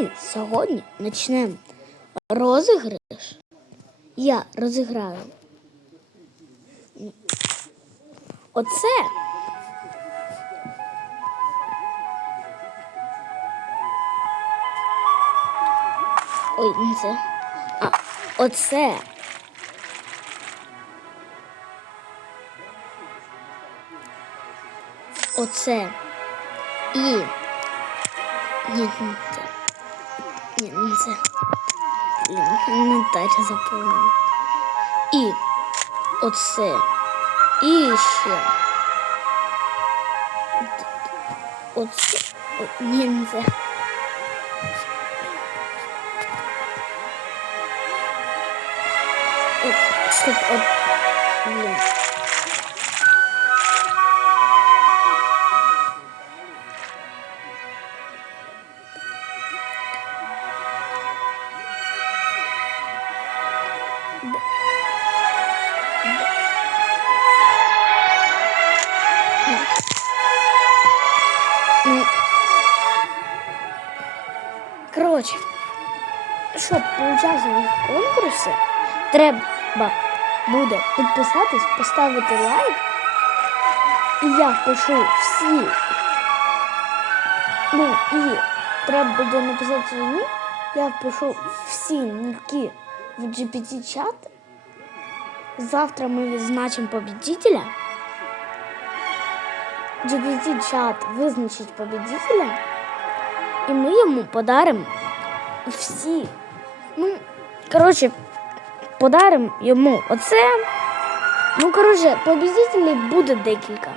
ми сьогодні почнемо розіграш. Я розіграю. Оце. Ой, не це. А, оце. Оце. І. Ні, це. Ні, не це. Далі заповнив. І оце. І ще. Оце. Ні, не стоп, от. Блін. Коротше, щоб поучаствувати в конкурсі, треба буде підписатись, поставити лайк. І я впишу всі. Ну і треба буде написати свій. Я впишу всі ніки в GPT-чат. Завтра ми відзначимо победителя. GPT-чат визначить победителя. І ми йому подаримо всі. Ну, коротше, подаримо йому оце. Ну, коротше, победителей буде декілька.